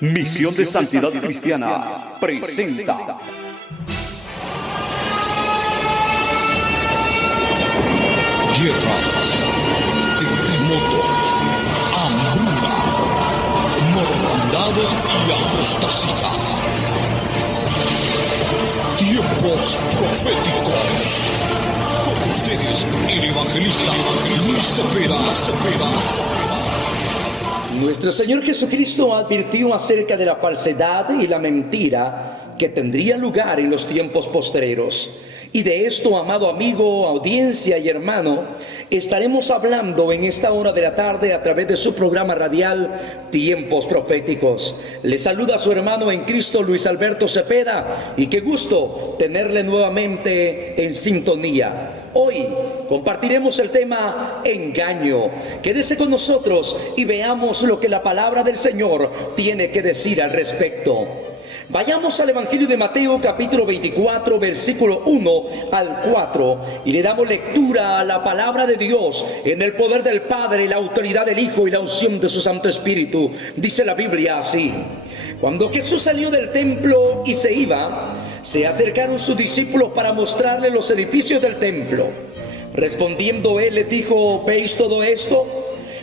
Misión de Santidad Cristiana presenta guerras, terremotos, hambruna, mortandad y apostasía. Tiempos proféticos. Con ustedes, el evangelista Luis Cepeda. Nuestro Señor Jesucristo advirtió acerca de la falsedad y la mentira que tendría lugar en los tiempos postreros. Y de esto, amado amigo, audiencia y hermano, estaremos hablando en esta hora de la tarde a través de su programa radial Tiempos Proféticos. Le saluda a su hermano en Cristo, Luis Alberto Cepeda, y qué gusto tenerle nuevamente en sintonía. Hoy compartiremos el tema engaño. Quédese con nosotros y veamos lo que la palabra del Señor tiene que decir al respecto. Vayamos al Evangelio de Mateo capítulo 24 versículo 1 al 4 y le damos lectura a la palabra de Dios en el poder del Padre, la autoridad del Hijo y la unción de su Santo Espíritu. Dice la Biblia así: cuando Jesús salió del templo y se iba, se acercaron sus discípulos para mostrarle los edificios del templo. Respondiendo él les dijo: ¿veis todo esto?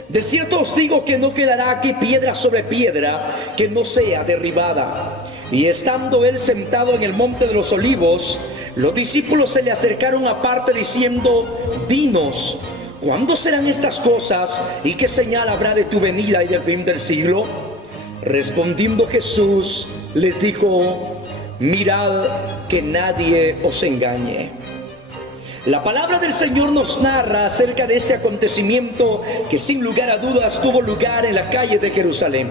De cierto os digo que no quedará aquí piedra sobre piedra que no sea derribada. Y estando él sentado en el monte de los olivos, los discípulos se le acercaron aparte diciendo: dinos, ¿cuándo serán estas cosas? ¿Y qué señal habrá de tu venida y del fin del siglo? Respondiendo Jesús les dijo: mirad que nadie os engañe. La palabra del Señor nos narra acerca de este acontecimiento que sin lugar a dudas tuvo lugar en la calle de Jerusalén.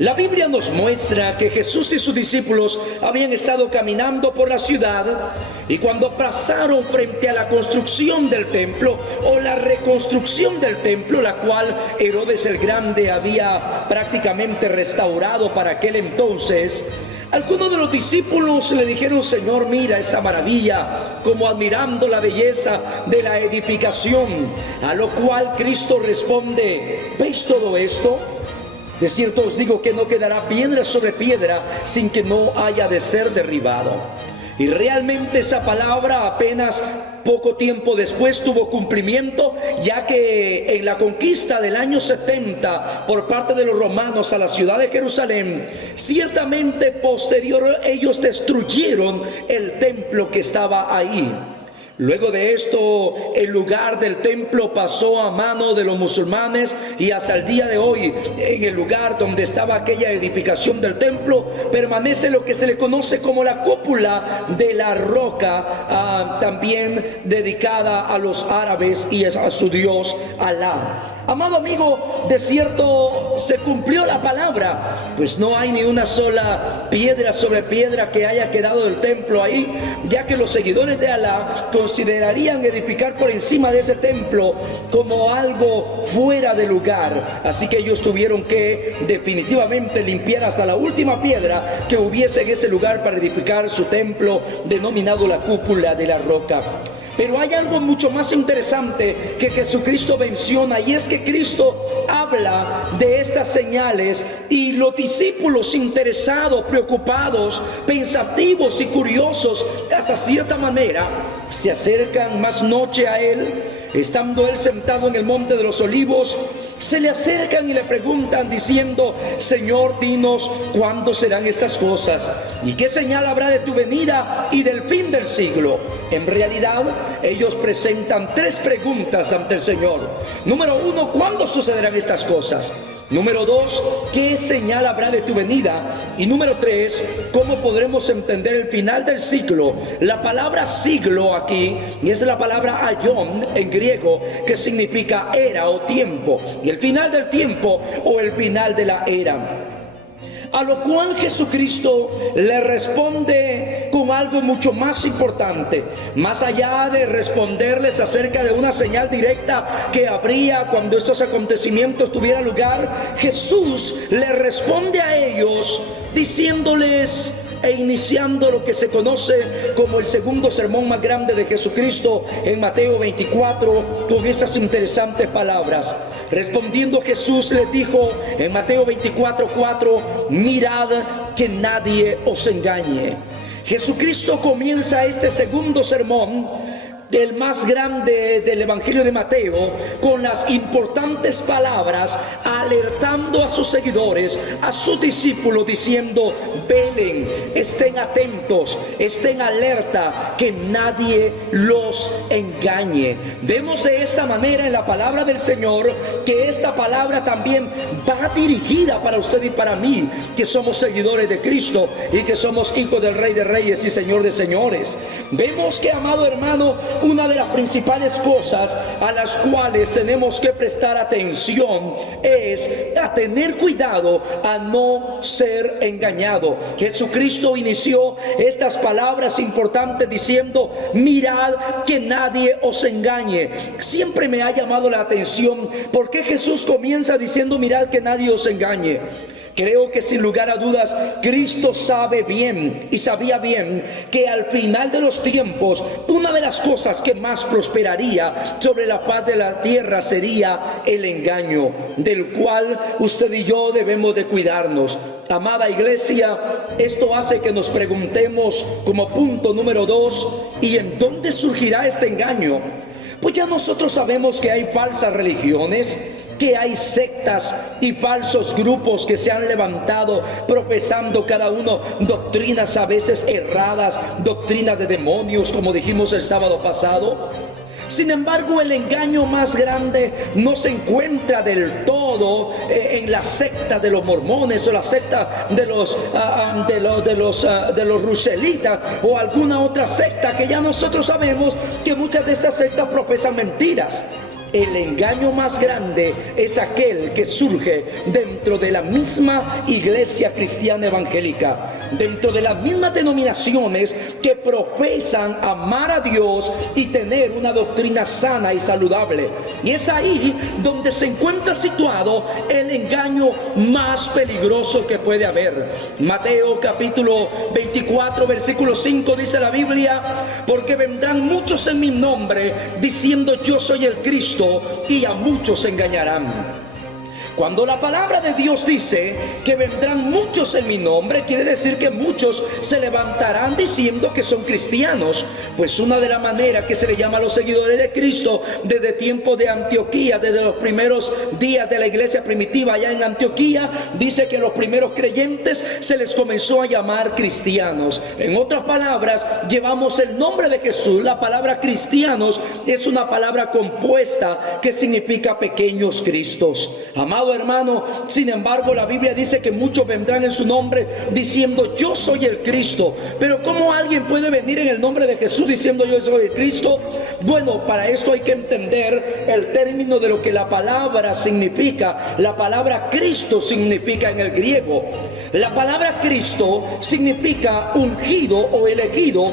La Biblia nos muestra que Jesús y sus discípulos habían estado caminando por la ciudad y cuando pasaron frente a la construcción del templo o la reconstrucción del templo, la cual Herodes el Grande había prácticamente restaurado para aquel entonces, algunos de los discípulos le dijeron: Señor, mira esta maravilla, como admirando la belleza de la edificación. A lo cual Cristo responde: ¿veis todo esto? De cierto os digo que no quedará piedra sobre piedra sin que no haya de ser derribado. Y realmente esa palabra apenas poco tiempo después tuvo cumplimiento, ya que en la conquista del año 70 por parte de los romanos a la ciudad de Jerusalén, ciertamente posterior ellos destruyeron el templo que estaba ahí. Luego de esto, el lugar del templo pasó a mano de los musulmanes y hasta el día de hoy, en el lugar donde estaba aquella edificación del templo, permanece lo que se le conoce como la cúpula de la roca, también dedicada a los árabes y a su Dios Alá. Amado amigo, de cierto se cumplió la palabra, pues no hay ni una sola piedra sobre piedra que haya quedado del templo ahí, ya que los seguidores de Alá considerarían edificar por encima de ese templo como algo fuera de lugar. Así que ellos tuvieron que definitivamente limpiar hasta la última piedra que hubiese en ese lugar para edificar su templo denominado la cúpula de la roca. Pero hay algo mucho más interesante que Jesucristo menciona, y es que Cristo habla de estas señales y los discípulos interesados, preocupados, pensativos y curiosos, hasta cierta manera, se acercan más noche a él, estando él sentado en el monte de los olivos. Se le acercan y le preguntan diciendo: Señor, dinos, ¿cuándo serán estas cosas? ¿Y qué señal habrá de tu venida y del fin del siglo? En realidad, ellos presentan tres preguntas ante el Señor. Número uno, ¿cuándo sucederán estas cosas? Número dos, ¿qué señal habrá de tu venida? Y número tres, ¿cómo podremos entender el final del siglo? La palabra siglo aquí es la palabra aion en griego, que significa era o tiempo, y el final del tiempo o el final de la era. A lo cual Jesucristo le responde con algo mucho más importante. Más allá de responderles acerca de una señal directa que habría cuando estos acontecimientos tuvieran lugar, Jesús le responde a ellos diciéndoles e iniciando lo que se conoce como el segundo sermón más grande de Jesucristo en Mateo 24, con estas interesantes palabras. Respondiendo Jesús les dijo en Mateo 24:4: mirad que nadie os engañe. Jesucristo comienza este segundo sermón, el más grande del Evangelio de Mateo, con las importantes palabras, alertando a sus seguidores, a sus discípulos, diciendo: velen, estén atentos, estén alerta, que nadie los engañe. Vemos de esta manera en la palabra del Señor que esta palabra también va dirigida para usted y para mí, que somos seguidores de Cristo y que somos hijos del Rey de Reyes y Señor de Señores. Vemos que, amado hermano, una de las principales cosas a las cuales tenemos que prestar atención es a tener cuidado a no ser engañado. Jesucristo inició estas palabras importantes diciendo: mirad que nadie os engañe. Siempre me ha llamado la atención por qué Jesús comienza diciendo: mirad que nadie os engañe. Creo que sin lugar a dudas Cristo sabe bien y sabía bien que al final de los tiempos una de las cosas que más prosperaría sobre la faz de la tierra sería el engaño, del cual usted y yo debemos de cuidarnos. Amada iglesia, esto hace que nos preguntemos como punto número 2: ¿y en dónde surgirá este engaño? Pues ya nosotros sabemos que hay falsas religiones, que hay sectas y falsos grupos que se han levantado profesando cada uno doctrinas a veces erradas, doctrinas de demonios, como dijimos el sábado pasado. Sin embargo, el engaño más grande no se encuentra del todo en la secta de los mormones o la secta de los ruselitas o alguna otra secta, que ya nosotros sabemos que muchas de estas sectas profesan mentiras. El engaño más grande es aquel que surge dentro de la misma iglesia cristiana evangélica, dentro de las mismas denominaciones que profesan amar a Dios y tener una doctrina sana y saludable. Y es ahí donde se encuentra situado el engaño más peligroso que puede haber. Mateo capítulo 24 versículo 5 dice la Biblia: porque vendrán muchos en mi nombre diciendo: yo soy el Cristo, y a muchos engañarán. Cuando la palabra de Dios dice que vendrán muchos en mi nombre, quiere decir que muchos se levantarán diciendo que son cristianos. Pues una de las maneras que se le llama a los seguidores de Cristo desde tiempos de Antioquía, desde los primeros días de la iglesia primitiva allá en Antioquía, dice que los primeros creyentes se les comenzó a llamar cristianos. En otras palabras, llevamos el nombre de Jesús. La palabra cristianos es una palabra compuesta que significa pequeños Cristos. Amado hermano, sin embargo, la Biblia dice que muchos vendrán en su nombre diciendo: yo soy el Cristo. Pero ¿cómo alguien puede venir en el nombre de Jesús diciendo: yo soy el Cristo? Bueno, para esto hay que entender el término de lo que la palabra significa. La palabra Cristo significa en el griego. La palabra Cristo significa ungido o elegido,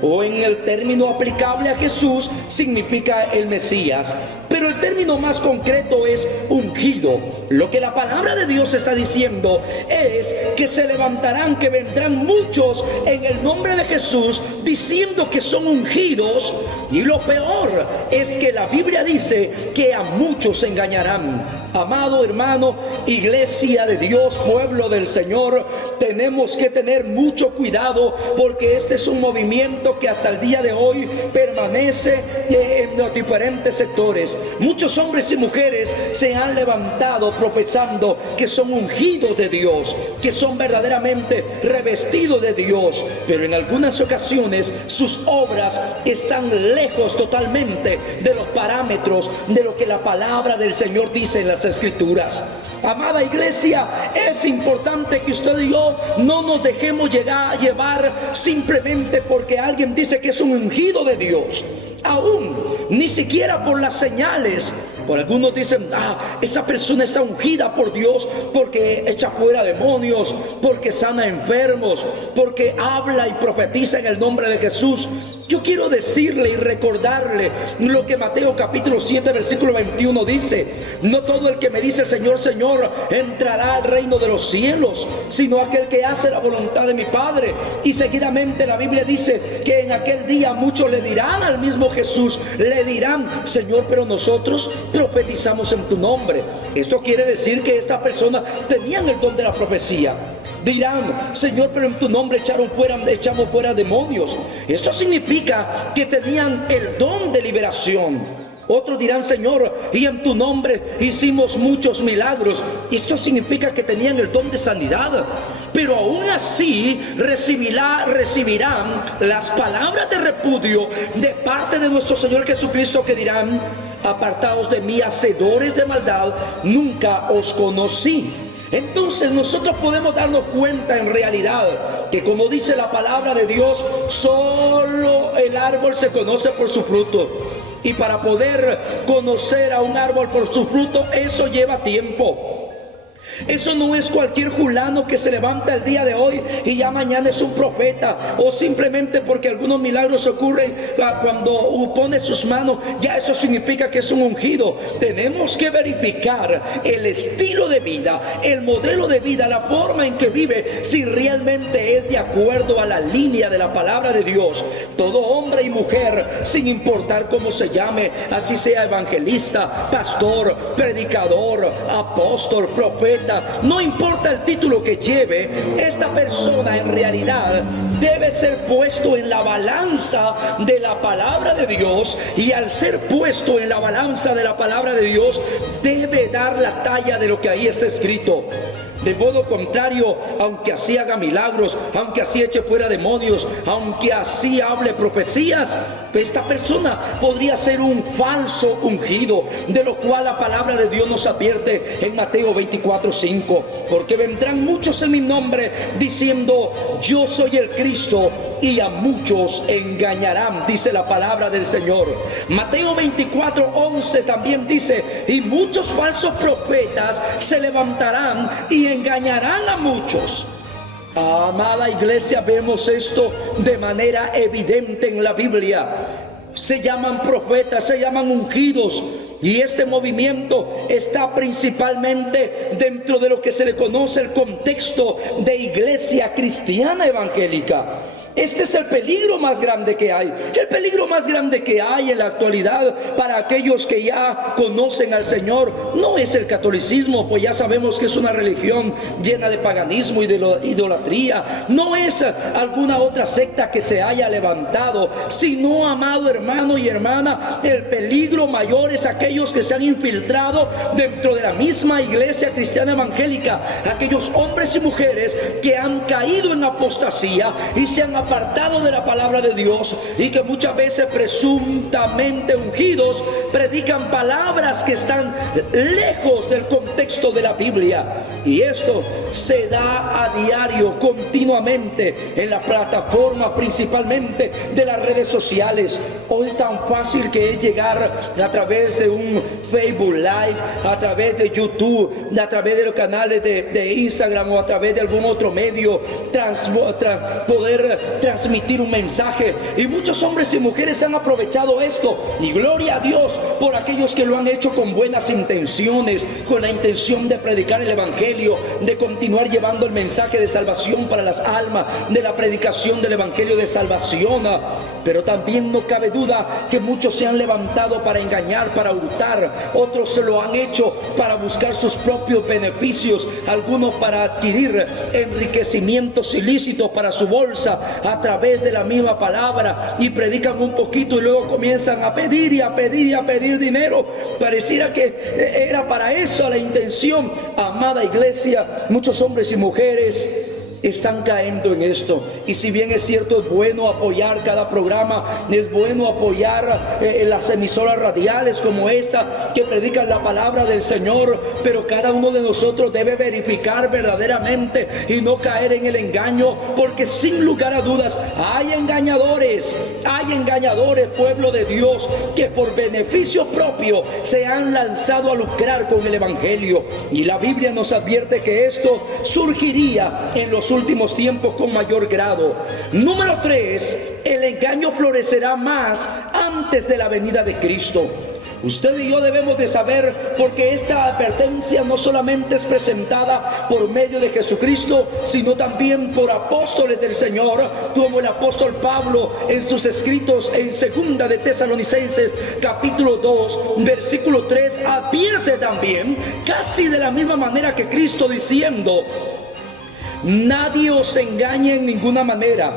o en el término aplicable a Jesús significa el Mesías. Pero el término más concreto es ungido. Lo que la palabra de Dios está diciendo es que se levantarán, que vendrán muchos en el nombre de Jesús diciendo que son ungidos. Y lo peor es que la Biblia dice que a muchos engañarán. Amado hermano, iglesia de Dios, pueblo del Señor, tenemos que tener mucho cuidado, porque este es un movimiento que hasta el día de hoy permanece en los diferentes sectores. Muchos hombres y mujeres se han levantado profesando que son ungidos de Dios, que son verdaderamente revestidos de Dios, pero en algunas ocasiones sus obras están lejos totalmente de los parámetros de lo que la palabra del Señor dice en las Escrituras. Amada iglesia, es importante que usted y yo no nos dejemos llevar simplemente porque alguien dice que es un ungido de Dios, aún ni siquiera por las señales. Por algunos dicen: esa persona está ungida por Dios porque echa fuera demonios, porque sana enfermos, porque habla y profetiza en el nombre de Jesús. Yo quiero decirle y recordarle lo que Mateo capítulo 7 versículo 21 dice: no todo el que me dice Señor, Señor entrará al reino de los cielos, sino aquel que hace la voluntad de mi Padre. Y seguidamente la Biblia dice que en aquel día muchos le dirán al mismo Jesús, le dirán: Señor, pero nosotros profetizamos en tu nombre. Esto quiere decir que estas personas tenían el don de la profecía. Dirán: Señor, pero en tu nombre echamos fuera demonios. Esto significa que tenían el don de liberación. Otros dirán: Señor, y en tu nombre hicimos muchos milagros. Esto significa que tenían el don de sanidad. Pero aún así recibirán las palabras de repudio de parte de nuestro Señor Jesucristo, que dirán: apartaos de mí, hacedores de maldad, nunca os conocí. Entonces nosotros podemos darnos cuenta en realidad que, como dice la palabra de Dios, solo el árbol se conoce por su fruto. Y para poder conocer a un árbol por su fruto, eso lleva tiempo. Eso no es cualquier fulano que se levanta el día de hoy y ya mañana es un profeta, o simplemente porque algunos milagros ocurren cuando pone sus manos, ya eso significa que es un ungido. Tenemos que verificar el estilo de vida, el modelo de vida, la forma en que vive, si realmente es de acuerdo a la línea de la palabra de Dios. Todo hombre y mujer, sin importar cómo se llame, así sea evangelista, pastor, predicador, apóstol, profeta, no importa el título que lleve, esta persona en realidad debe ser puesto en la balanza de la palabra de Dios, y al ser puesto en la balanza de la palabra de Dios, debe dar la talla de lo que ahí está escrito. De modo contrario, aunque así haga milagros, aunque así eche fuera demonios, aunque así hable profecías, esta persona podría ser un falso ungido, de lo cual la palabra de Dios nos advierte en Mateo 24:5. Porque vendrán muchos en mi nombre diciendo: yo soy el Cristo, y a muchos engañarán, dice la palabra del Señor. Mateo 24:11 también dice: y muchos falsos profetas se levantarán y engañarán a muchos. Amada iglesia, vemos esto de manera evidente en la Biblia. Se llaman profetas, se llaman ungidos, y este movimiento está principalmente dentro de lo que se le conoce el contexto de iglesia cristiana evangélica. Este es el peligro más grande que hay. El peligro más grande que hay en la actualidad para aquellos que ya conocen al Señor no es el catolicismo, pues ya sabemos que es una religión llena de paganismo y de idolatría. No es alguna otra secta que se haya levantado, sino, amado hermano y hermana, el peligro mayor es aquellos que se han infiltrado dentro de la misma iglesia cristiana evangélica. Aquellos hombres y mujeres que han caído en apostasía y se han apartado de la palabra de Dios, y que muchas veces presuntamente ungidos predican palabras que están lejos del contexto de la Biblia. Y esto se da a diario, continuamente, en la plataforma principalmente de las redes sociales. Hoy tan fácil que es llegar a través de un Facebook Live, a través de YouTube, a través de los canales de Instagram, o a través de algún otro medio, poder transmitir un mensaje. Y muchos hombres y mujeres han aprovechado esto, y gloria a Dios por aquellos que lo han hecho con buenas intenciones, con la intención de predicar el evangelio, de continuar llevando el mensaje de salvación para las almas, de la predicación del evangelio de salvación. Pero también no cabe duda que muchos se han levantado para engañar, para hurtar. Otros se lo han hecho para buscar sus propios beneficios, algunos para adquirir enriquecimientos ilícitos para su bolsa a través de la misma palabra, y predican un poquito y luego comienzan a pedir y a pedir y a pedir dinero. Pareciera que era para eso la intención. Amada iglesia, muchos hombres y mujeres están cayendo en esto. Y si bien es cierto, es bueno apoyar cada programa, es bueno apoyar las emisoras radiales como esta que predican la palabra del Señor, pero cada uno de nosotros debe verificar verdaderamente y no caer en el engaño, porque sin lugar a dudas hay engañadores, pueblo de Dios, que por beneficio propio se han lanzado a lucrar con el evangelio. Y la Biblia nos advierte que esto surgiría en los últimos tiempos con mayor grado. Número 3, el engaño florecerá más antes de la venida de Cristo. Usted y yo debemos de saber, porque esta advertencia no solamente es presentada por medio de Jesucristo, sino también por apóstoles del Señor, como el apóstol Pablo en sus escritos en 2 de Tesalonicenses capítulo 2 versículo 3 advierte también, casi de la misma manera que Cristo, diciendo: nadie os engañe en ninguna manera,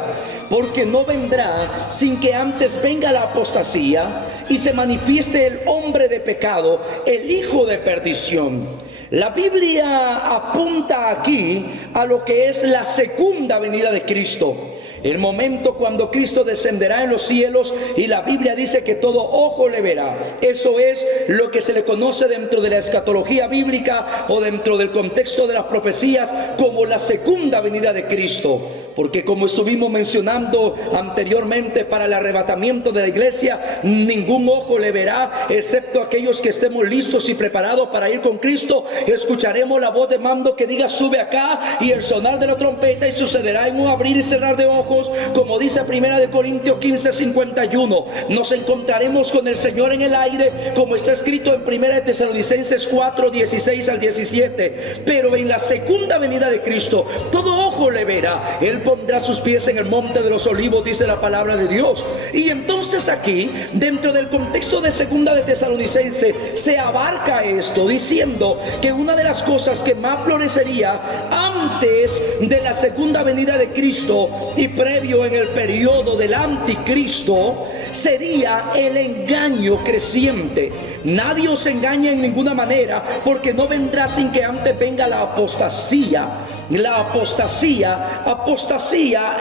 porque no vendrá sin que antes venga la apostasía y se manifieste el hombre de pecado, el hijo de perdición. La Biblia apunta aquí a lo que es la segunda venida de Cristo, el momento cuando Cristo descenderá en los cielos, y la Biblia dice que todo ojo le verá. Eso es lo que se le conoce dentro de la escatología bíblica o dentro del contexto de las profecías como la segunda venida de Cristo. Porque como estuvimos mencionando anteriormente, para el arrebatamiento de la iglesia, ningún ojo le verá, excepto aquellos que estemos listos y preparados para ir con Cristo. Escucharemos la voz de mando que diga: sube acá, y el sonar de la trompeta, y sucederá en un abrir y cerrar de ojos, como dice 1 Corintios 15:51. Nos encontraremos con el Señor en el aire, como está escrito en 1 Tesalonicenses 4:16 al 17. Pero en la segunda venida de Cristo, todo ojo le verá. Él pondrá sus pies en el monte de los olivos, dice la palabra de Dios. Y entonces aquí, dentro del contexto de 2 de Tesalonicenses, se abarca esto diciendo que una de las cosas que más florecería antes de la segunda venida de Cristo y previo en el periodo del anticristo sería el engaño creciente. Nadie os engaña en ninguna manera, porque no vendrá sin que antes venga la apostasía. La apostasía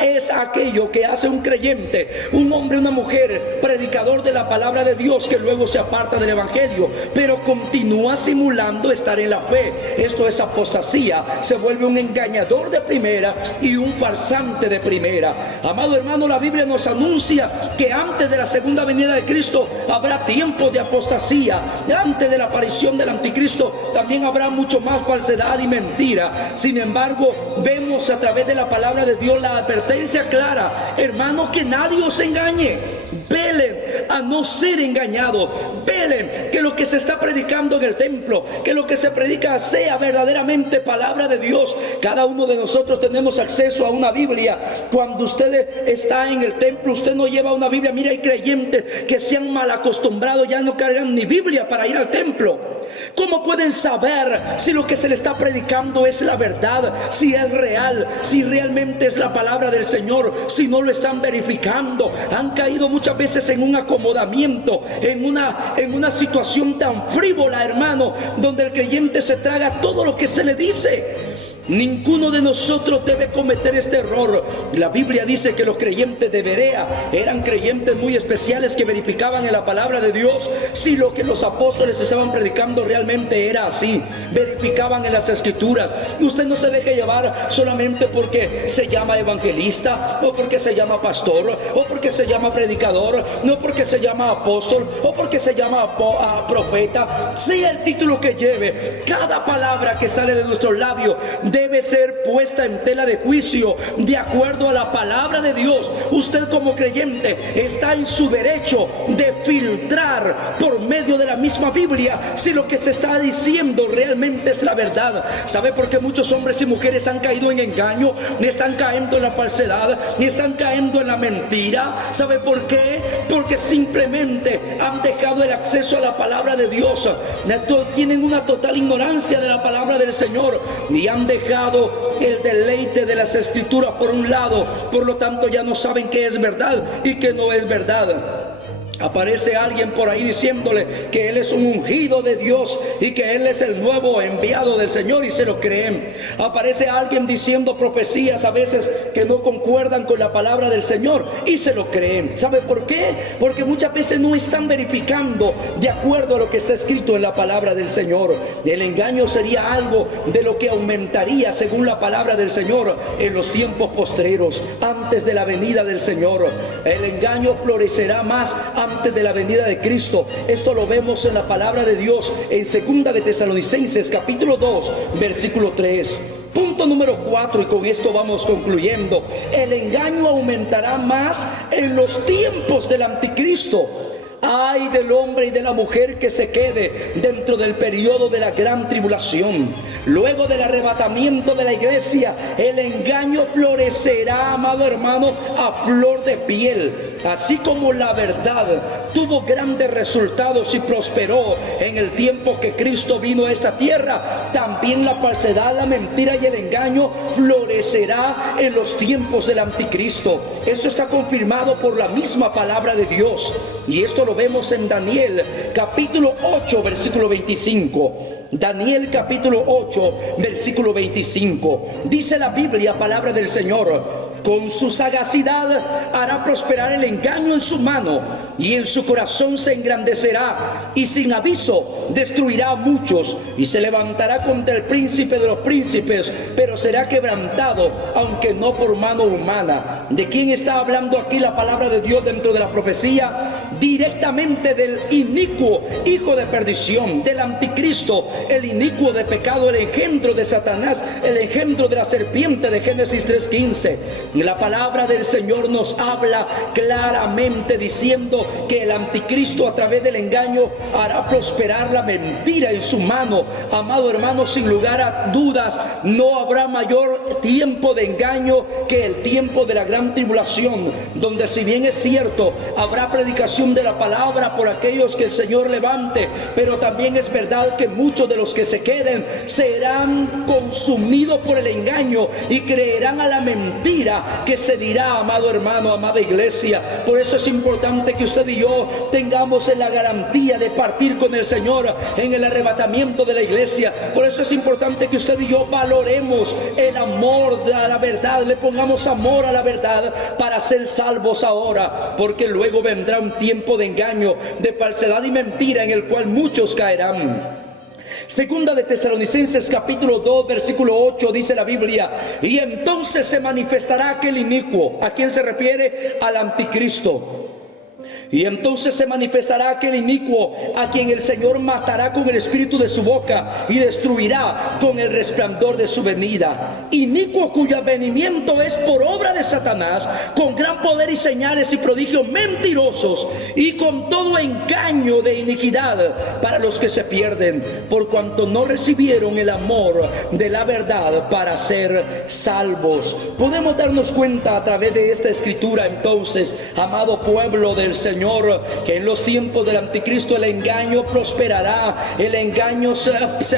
es aquello que hace un creyente, un hombre, una mujer, predicador de la palabra de Dios, que luego se aparta del evangelio, pero continúa simulando estar en la fe. Esto es apostasía. Se vuelve un engañador de primera y un farsante de primera. Amado hermano, la Biblia nos anuncia que antes de la segunda venida de Cristo habrá tiempo de apostasía. Antes de la aparición del anticristo también habrá mucho más falsedad y mentira. Sin embargo, vemos a través de la palabra de Dios la advertencia clara: hermanos, que nadie os engañe. Velen a no ser engañados. Velen que lo que se está predicando en el templo, que lo que se predica sea verdaderamente palabra de Dios. Cada uno de nosotros tenemos acceso a una Biblia. Cuando usted está en el templo, usted no lleva una Biblia. Mira, hay creyentes que se han mal acostumbrado, ya no cargan ni Biblia para ir al templo. ¿Cómo pueden saber si lo que se le está predicando es la verdad, si es real, si realmente es la palabra del Señor, si no lo están verificando? Han caído muchas veces en un acomodamiento, en una situación tan frívola, hermano, donde el creyente se traga todo lo que se le dice. Ninguno de nosotros debe cometer este error. La Biblia dice que los creyentes de Berea eran creyentes muy especiales, que verificaban en la palabra de Dios si lo que los apóstoles estaban predicando realmente era así. Verificaban en las escrituras. Usted no se deje llevar solamente porque se llama evangelista, o porque se llama pastor, o porque se llama predicador, no porque se llama apóstol, o porque se llama profeta. Sea el título que lleve, cada palabra que sale de nuestros labios debe ser puesta en tela de juicio de acuerdo a la palabra de Dios. Usted como creyente está en su derecho de filtrar por medio de la misma Biblia si lo que se está diciendo realmente es la verdad. ¿Sabe por qué muchos hombres y mujeres han caído en engaño? Ni están cayendo en la falsedad, ni están cayendo en la mentira. ¿Sabe por qué? Porque simplemente han dejado el acceso a la palabra de Dios. Tienen una total ignorancia de la palabra del Señor y han dejado el deleite de las escrituras por un lado. Por lo tanto, ya no saben qué es verdad y qué no es verdad. Aparece alguien por ahí diciéndole que él es un ungido de Dios y que él es el nuevo enviado del Señor, y se lo creen. Aparece alguien diciendo profecías a veces que no concuerdan con la palabra del Señor, y se lo creen. ¿Sabe por qué? Porque muchas veces no están verificando de acuerdo a lo que está escrito en la palabra del Señor. El engaño sería algo de lo que aumentaría, según la palabra del Señor, en los tiempos postreros, antes de la venida del Señor. El engaño florecerá más antes de la venida de Cristo. Esto lo vemos en la palabra de Dios en 2 de Tesalonicenses capítulo 2 versículo 3. Punto número 4, y con esto vamos concluyendo. El engaño aumentará más en los tiempos del anticristo. Ay del hombre y de la mujer que se quede dentro del periodo de la gran tribulación. Luego del arrebatamiento de la iglesia, el engaño florecerá, amado hermano, a flor de piel. Así como la verdad tuvo grandes resultados y prosperó en el tiempo que Cristo vino a esta tierra, también la falsedad, la mentira y el engaño florecerá en los tiempos del anticristo. Esto está confirmado por la misma palabra de Dios, y esto lo vemos en Daniel capítulo 8 versículo 25. Daniel capítulo 8 versículo 25. Dice la Biblia, palabra del Señor: con su sagacidad hará prosperar el engaño en su mano, y en su corazón se engrandecerá, y sin aviso destruirá a muchos, y se levantará contra el príncipe de los príncipes, pero será quebrantado, aunque no por mano humana. ¿De quién está hablando aquí la palabra de Dios dentro de la profecía? Directamente del inicuo hijo de perdición, del anticristo, el inicuo de pecado, el engendro de Satanás, el engendro de la serpiente de Génesis 3:15. La palabra del Señor nos habla claramente diciendo que el anticristo, a través del engaño, hará prosperar la mentira en su mano. Amado hermano, sin lugar a dudas, no habrá mayor tiempo de engaño que el tiempo de la gran tribulación, donde, si bien es cierto, habrá predicación de la palabra por aquellos que el Señor levante, pero también es verdad que muchos de los que se queden serán consumidos por el engaño y creerán a la mentira que se dirá, amado hermano, amada iglesia. Por eso es importante que usted y yo tengamos la garantía de partir con el Señor en el arrebatamiento de la iglesia. Por eso es importante que usted y yo valoremos el amor a la verdad, le pongamos amor a la verdad para ser salvos ahora, porque luego vendrá un tiempo de engaño, de falsedad y mentira, en el cual muchos caerán. Segunda de Tesalonicenses capítulo 2 versículo 8 dice la Biblia: y entonces se manifestará aquel inicuo. ¿A quién se refiere? Al anticristo. Y entonces se manifestará aquel inicuo, a quien el Señor matará con el espíritu de su boca y destruirá con el resplandor de su venida. Inicuo cuyo avenimiento es por obra de Satanás, con gran poder y señales y prodigios mentirosos, y con todo engaño de iniquidad para los que se pierden, por cuanto no recibieron el amor de la verdad para ser salvos. Podemos darnos cuenta a través de esta escritura, entonces, amado pueblo del Señor, que en los tiempos del anticristo el engaño prosperará, el engaño se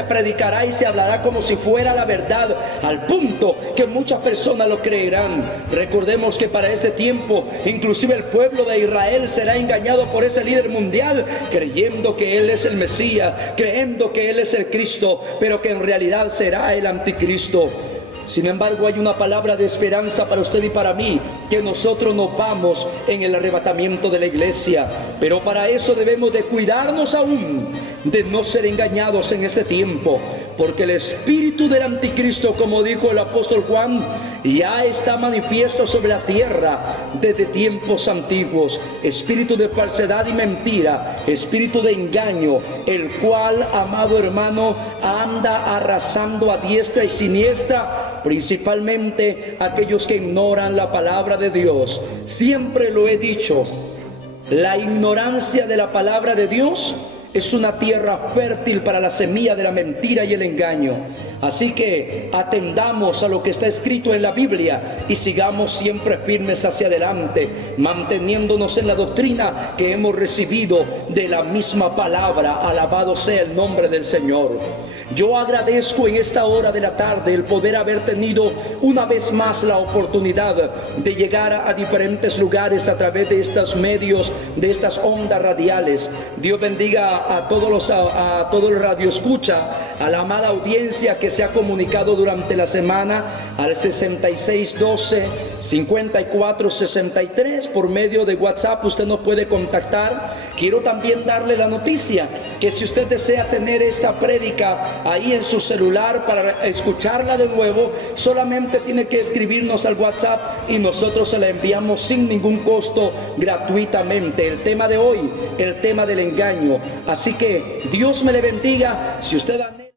predicará y se hablará como si fuera la verdad, al punto que muchas personas lo creerán. Recordemos que para este tiempo inclusive el pueblo de Israel será engañado por ese líder mundial, creyendo que él es el Mesías, creyendo que él es el Cristo, pero que en realidad será el anticristo. Sin embargo, hay una palabra de esperanza para usted y para mí, que nosotros nos vamos en el arrebatamiento de la iglesia. Pero para eso debemos de cuidarnos aún de no ser engañados en este tiempo, porque el espíritu del anticristo, como dijo el apóstol Juan, ya está manifiesto sobre la tierra desde tiempos antiguos. Espíritu de falsedad y mentira, espíritu de engaño, el cual, amado hermano, anda arrasando a diestra y siniestra, principalmente aquellos que ignoran la palabra de Dios. Siempre lo he dicho, la ignorancia de la palabra de Dios es una tierra fértil para la semilla de la mentira y el engaño. Así que atendamos a lo que está escrito en la Biblia y sigamos siempre firmes hacia adelante, manteniéndonos en la doctrina que hemos recibido de la misma palabra. Alabado sea el nombre del Señor. Yo agradezco en esta hora de la tarde el poder haber tenido una vez más la oportunidad de llegar a diferentes lugares a través de estos medios, de estas ondas radiales. Dios bendiga a todos los radioescucha, a la amada audiencia que se ha comunicado durante la semana al 6612-5463 por medio de WhatsApp. Usted nos puede contactar. Quiero también darle la noticia que si usted desea tener esta prédica ahí en su celular para escucharla de nuevo, solamente tiene que escribirnos al WhatsApp y nosotros se la enviamos sin ningún costo, gratuitamente. El tema de hoy, el tema del engaño. Así que Dios me le bendiga. Si usted